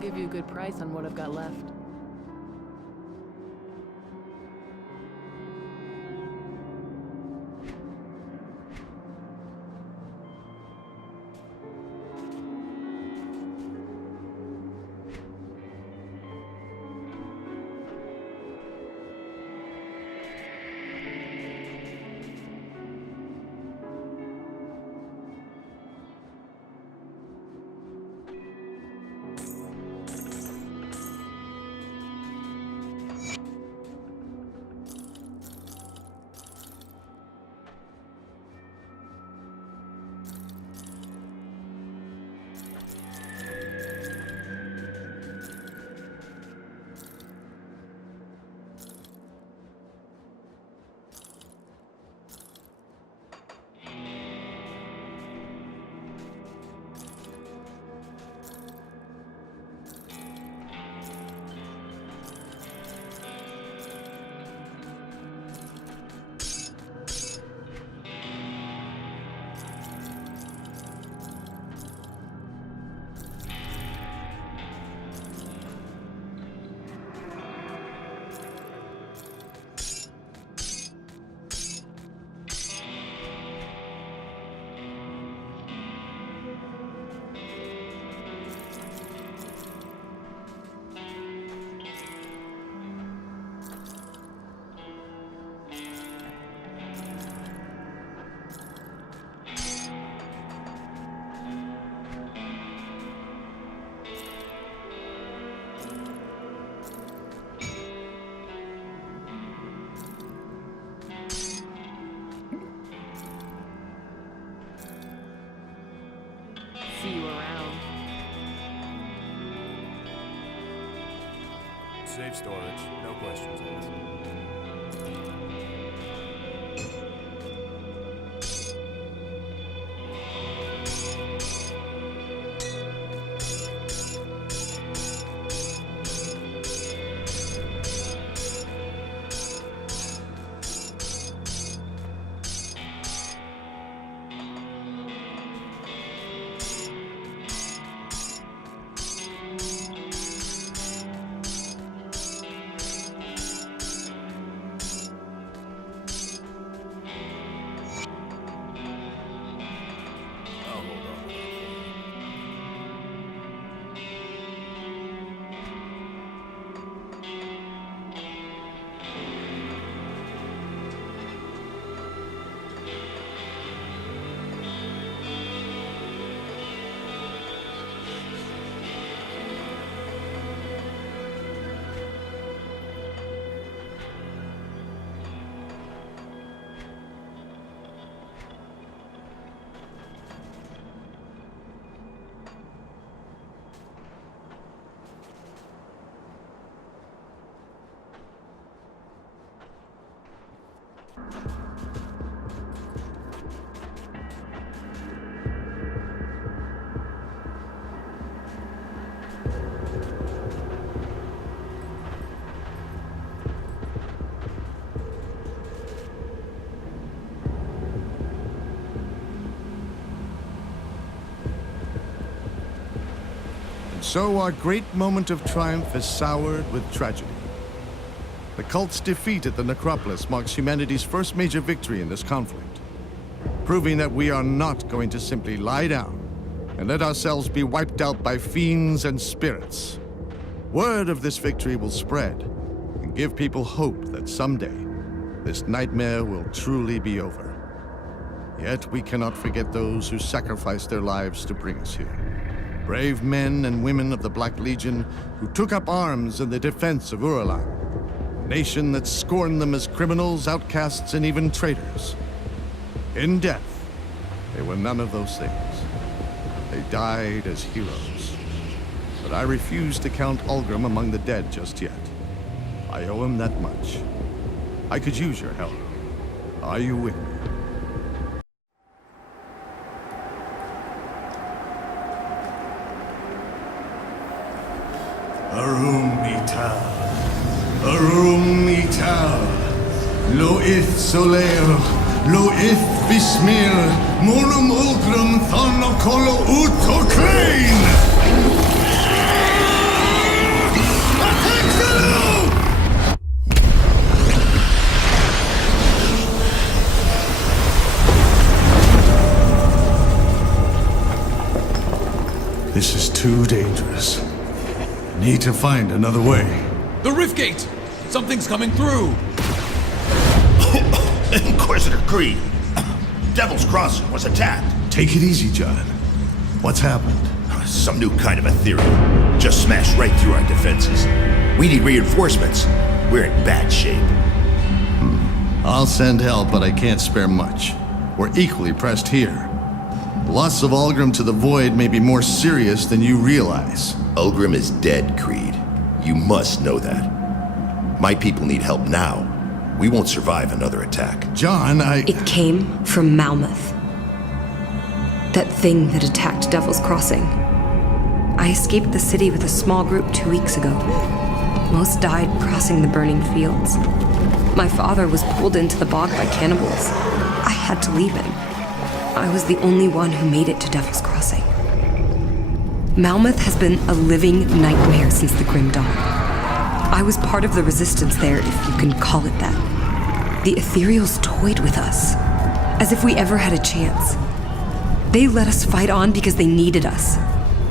give you a good price on what I've got left. See you around. Safe storage, no questions asked. So our great moment of triumph is soured with tragedy. The cult's defeat at the Necropolis marks humanity's first major victory in this conflict, proving that we are not going to simply lie down and let ourselves be wiped out by fiends and spirits. Word of this victory will spread and give people hope that someday this nightmare will truly be over. Yet we cannot forget those who sacrificed their lives to bring us here. Brave men and women of the Black Legion who took up arms in the defense of Urlan, a nation that scorned them as criminals, outcasts, and even traitors. In death, they were none of those things. They died as heroes. But I refuse to count Ulgrim among the dead just yet. I owe him that much. I could use your help. Are you with me? Arum ital, lo ith soleo, lo ith bismir, monum ulgrum thonokolo utoklein! This is too dangerous. Need to find another way. The rift gate! Something's coming through! Inquisitor Creed, Devil's Crossing was attacked. Take it easy, John. What's happened? Some new kind of ethereal. Just smashed right through our defenses. We need reinforcements. We're in bad shape. I'll send help, but I can't spare much. We're equally pressed here. Loss of Ulgrim to the Void may be more serious than you realize. Ulgrim is dead, Creed. You must know that. My people need help now. We won't survive another attack. John, It came from Malmouth. That thing that attacked Devil's Crossing. I escaped the city with a small group 2 weeks ago. Most died crossing the burning fields. My father was pulled into the bog by cannibals. I had to leave him. I was the only one who made it to Devil's Crossing. Malmouth has been a living nightmare since the Grim Dawn. I was part of the resistance there, if you can call it that. The Ethereals toyed with us, as if we ever had a chance. They let us fight on because they needed us.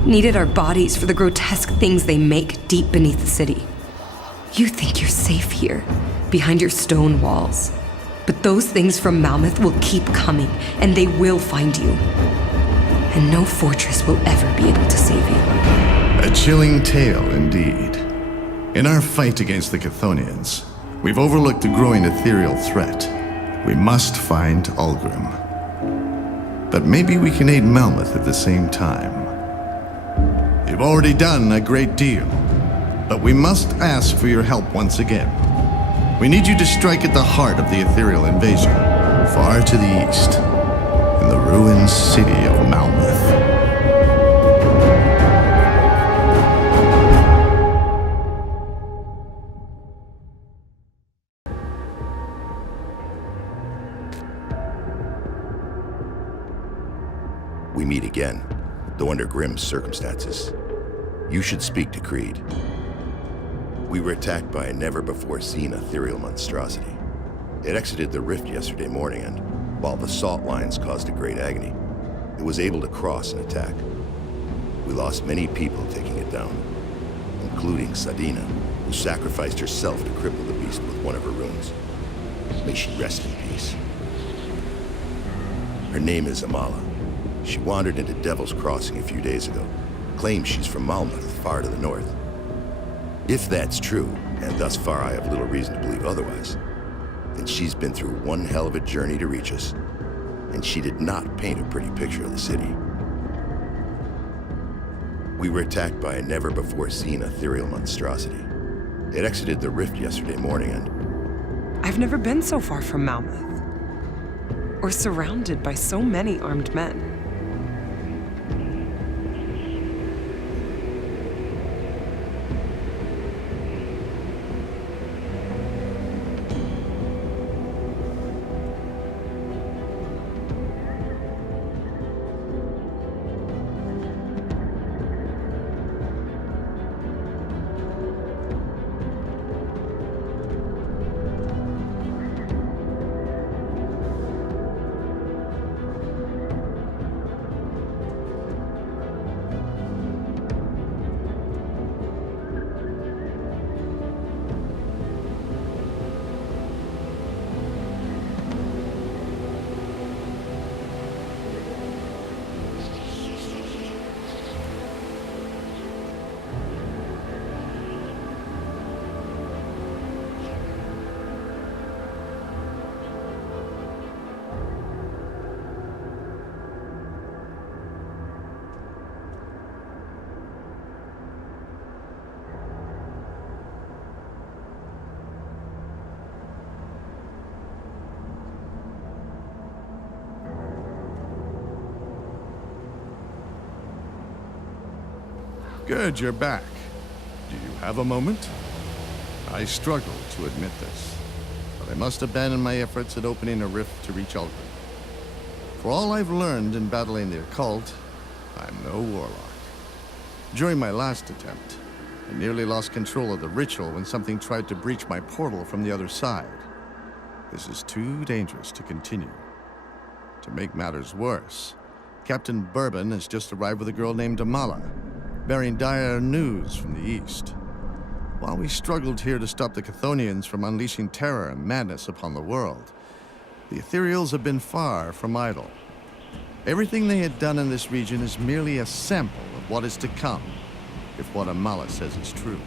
Needed our bodies for the grotesque things they make deep beneath the city. You think you're safe here, behind your stone walls. But those things from Malmouth will keep coming, and they will find you. And no fortress will ever be able to save you. a chilling tale indeed. In our fight against the Chthonians, we've overlooked a growing ethereal threat. We must find Ulgrim. But maybe we can aid Malmouth at the same time. You've already done a great deal, but we must ask for your help once again. We need you to strike at the heart of the ethereal invasion, far to the east, in the ruined city of Malmouth. We meet again, though under grim circumstances. You should speak to Creed. We were attacked by a never-before-seen ethereal monstrosity. It exited the rift yesterday morning, and while the salt lines caused a great agony, it was able to cross and attack. We lost many people taking it down, including Sadina, who sacrificed herself to cripple the beast with one of her runes. May she rest in peace. Her name is Amala. She wandered into Devil's Crossing a few days ago, claims she's from Malmouth, far to the north. If that's true, and thus far I have little reason to believe otherwise, then she's been through one hell of a journey to reach us, and she did not paint a pretty picture of the city. We were attacked by a never-before-seen ethereal monstrosity. It exited the rift yesterday morning, and I've never been so far from Malmouth, or surrounded by so many armed men. Good, you're back. Do you have a moment? I struggle to admit this, but I must abandon my efforts at opening a rift to reach Ulgrim. For all I've learned in battling the occult, I'm no warlock. During my last attempt, I nearly lost control of the ritual when something tried to breach my portal from the other side. This is too dangerous to continue. To make matters worse, Captain Bourbon has just arrived with a girl named Amala. bearing dire news from the east. While we struggled here to stop the Chthonians from unleashing terror and madness upon the world, the Ethereals have been far from idle. Everything they had done in this region is merely a sample of what is to come, if what Amala says is true.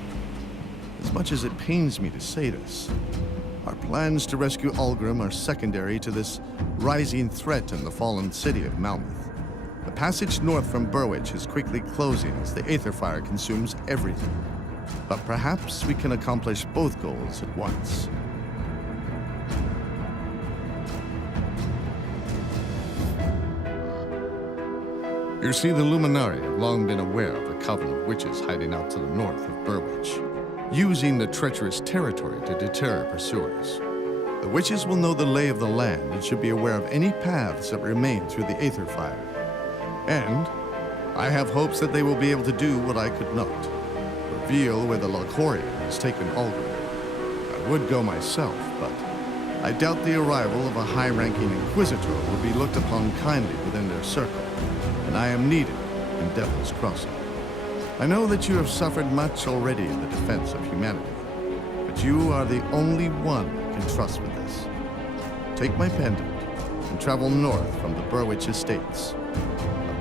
As much as it pains me to say this, our plans to rescue Algrim are secondary to this rising threat in the fallen city of Malmouth. The passage north from Burwich is quickly closing as the Aether Fire consumes everything. But perhaps we can accomplish both goals at once. You see, the Luminari have long been aware of a coven of witches hiding out to the north of Burwich, using the treacherous territory to deter pursuers. The witches will know the lay of the land and should be aware of any paths that remain through the Aether Fire. And I have hopes that they will be able to do what I could not, reveal where the Lochorian has taken Algrim. I would go myself, but I doubt the arrival of a high-ranking Inquisitor would be looked upon kindly within their circle, and I am needed in Devil's Crossing. I know that you have suffered much already in the defense of humanity, but you are the only one I can trust with this. Take my pendant and travel north from the Burwich estates.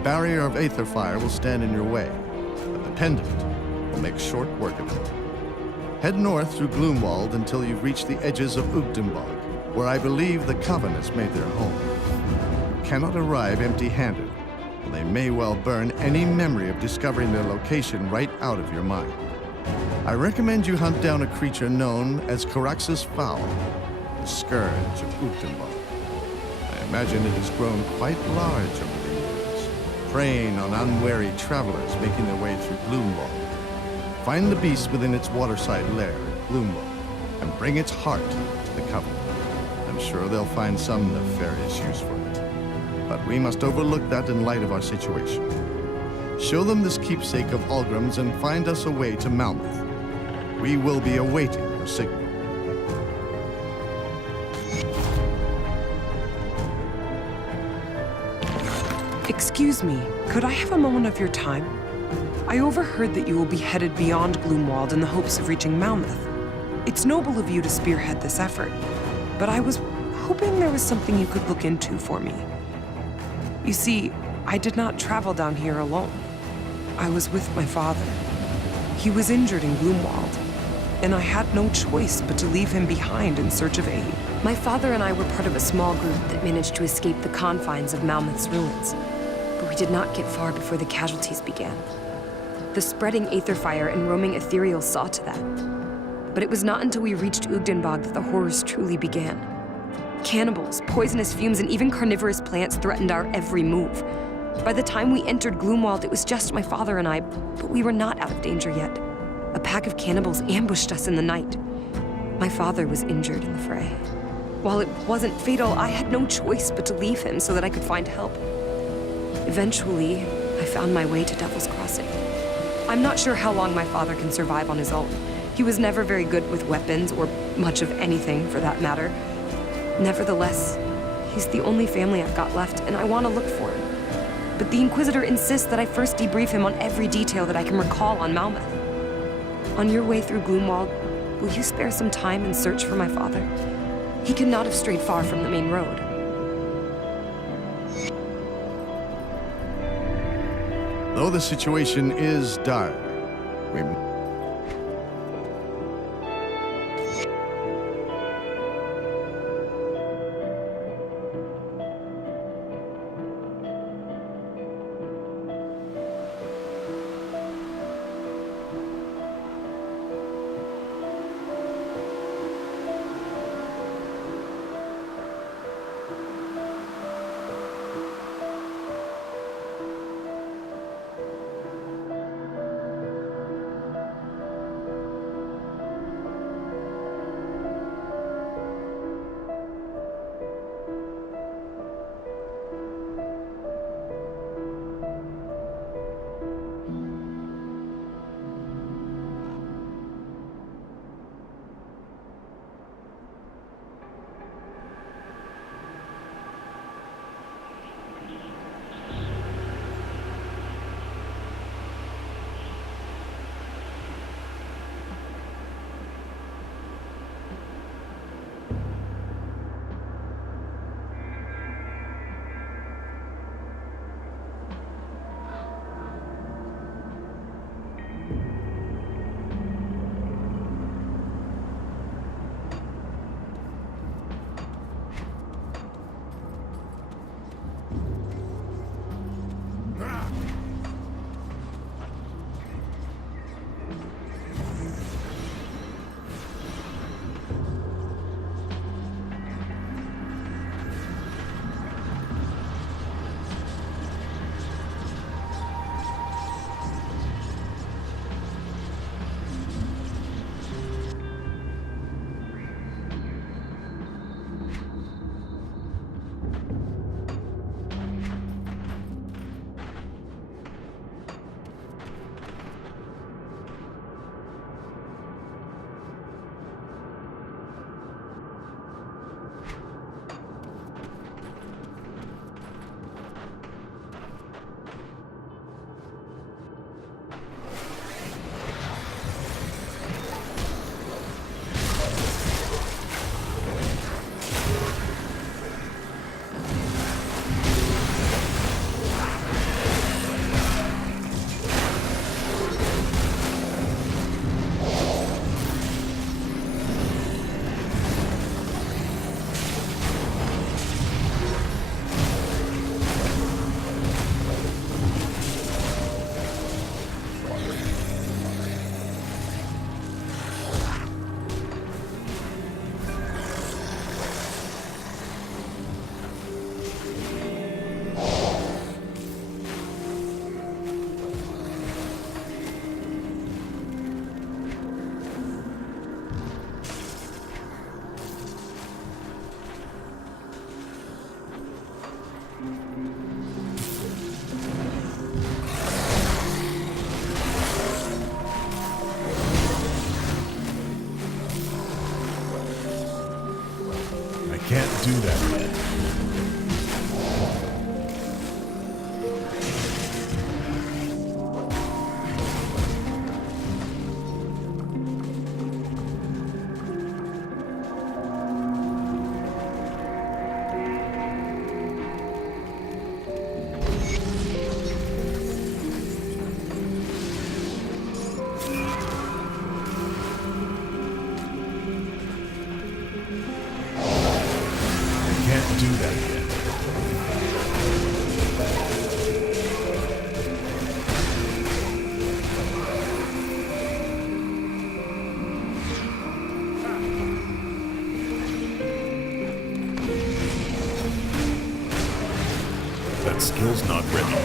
A barrier of Aether Fire will stand in your way, but the pendant will make short work of it. Head north through Gloomwald until you've reached the edges of Ugdenbog, where I believe the Coven has made their home. You cannot arrive empty-handed, and they may well burn any memory of discovering their location right out of your mind. I recommend you hunt down a creature known as Caraxus Foul, the scourge of Ugdenbog. I imagine it has grown quite large over the years, preying on unwary travelers making their way through Gloomwald. Find the beast within its waterside lair at Gloomwald, and bring its heart to the Coven. I'm sure they'll find some nefarious use for it. But we must overlook that in light of our situation. Show them this keepsake of Algrim's and find us a way to Malmouth. We will be awaiting your signal. Excuse me, could I have a moment of your time? I overheard that you will be headed beyond Gloomwald in the hopes of reaching Malmouth. It's noble of you to spearhead this effort, but I was hoping there was something you could look into for me. You see, I did not travel down here alone. I was with my father. He was injured in Gloomwald, and I had no choice but to leave him behind in search of aid. My father and I were part of a small group that managed to escape the confines of Malmouth's ruins, but we did not get far before the casualties began. The spreading Aether Fire and roaming Ethereals saw to that. But it was not until we reached Ugdenbog that the horrors truly began. Cannibals, poisonous fumes, and even carnivorous plants threatened our every move. By the time we entered Gloomwald, it was just my father and I, but we were not out of danger yet. A pack of cannibals ambushed us in the night. My father was injured in the fray. While it wasn't fatal, I had no choice but to leave him so that I could find help. Eventually, I found my way to Devil's Crossing. I'm not sure how long my father can survive on his own. He was never very good with weapons, or much of anything for that matter. Nevertheless, he's the only family I've got left, and I want to look for him. But the Inquisitor insists that I first debrief him on every detail that I can recall on Malmouth. On your way through Gloomwald, will you spare some time and search for my father? He could not have strayed far from the main road. Though the situation is dire, we... can't do that yet. Do that yet. That skill's not ready.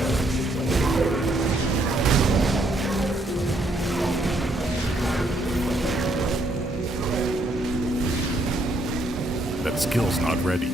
That skill's not ready.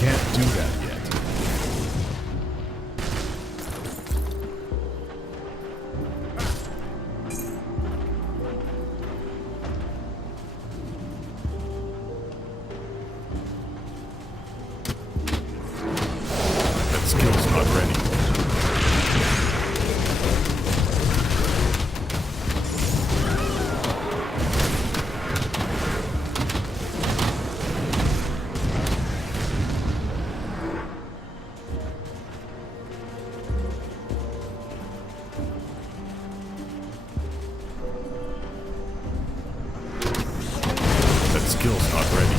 Can't do that yet. That skill's not ready. Skill's not ready.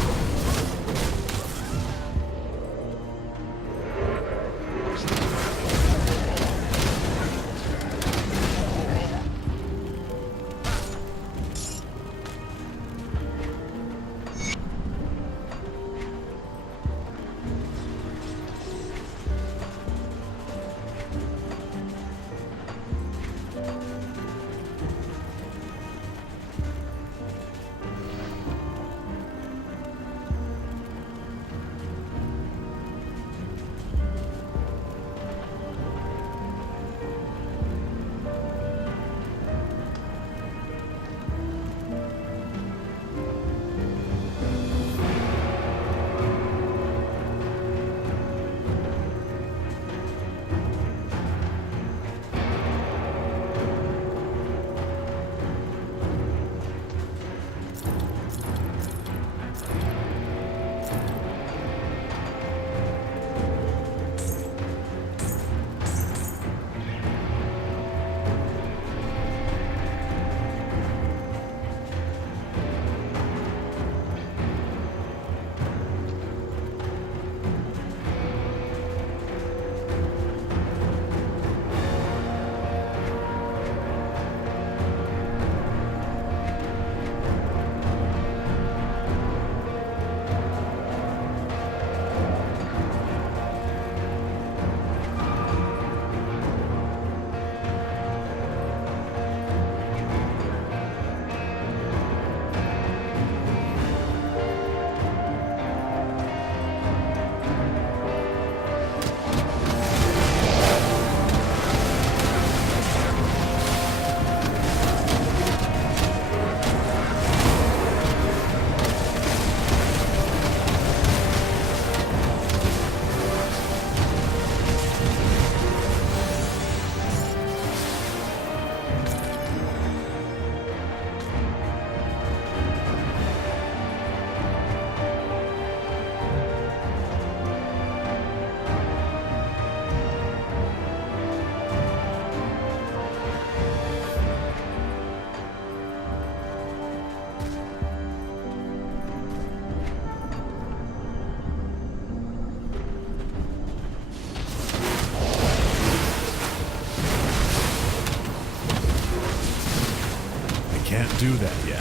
do that yet.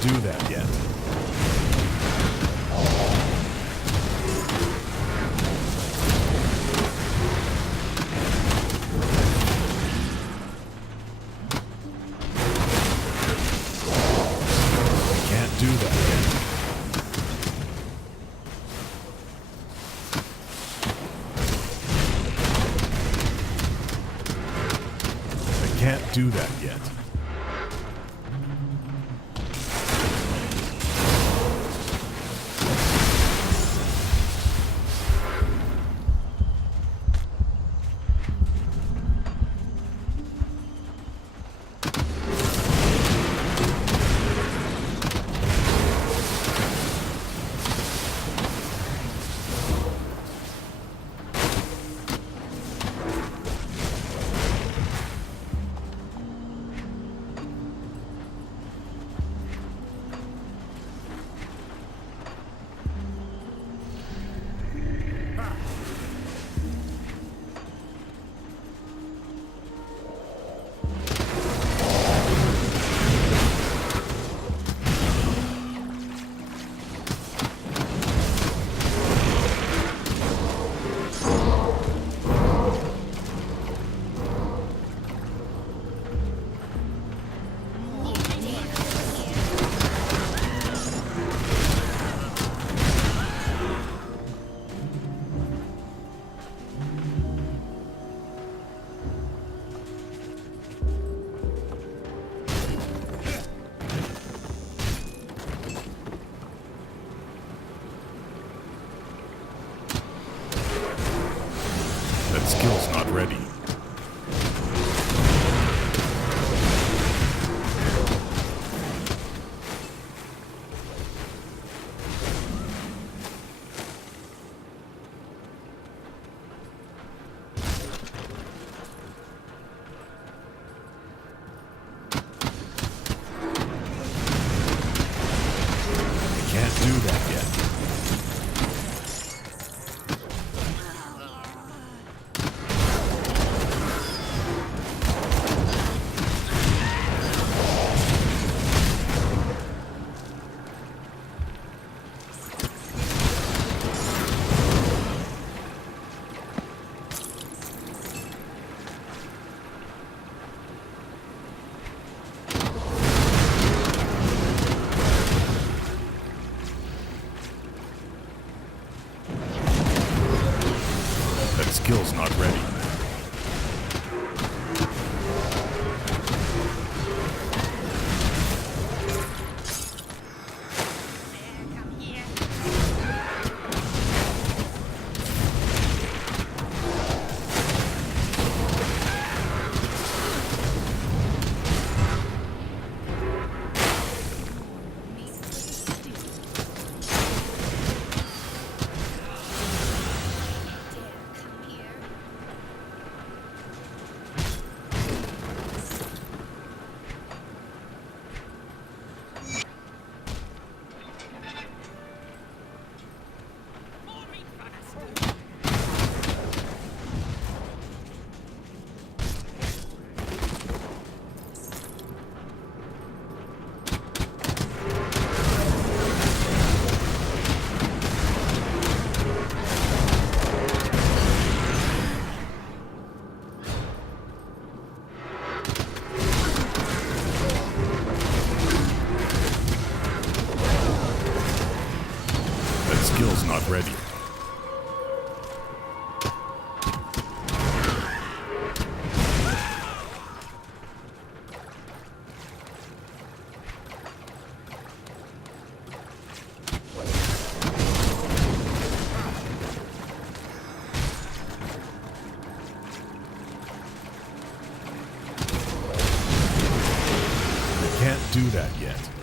Do that yet. Can't do that yet. I can't do that yet. That skill's not ready. I can't do that yet. Skill's not ready. Skill's not ready. I can't do that yet.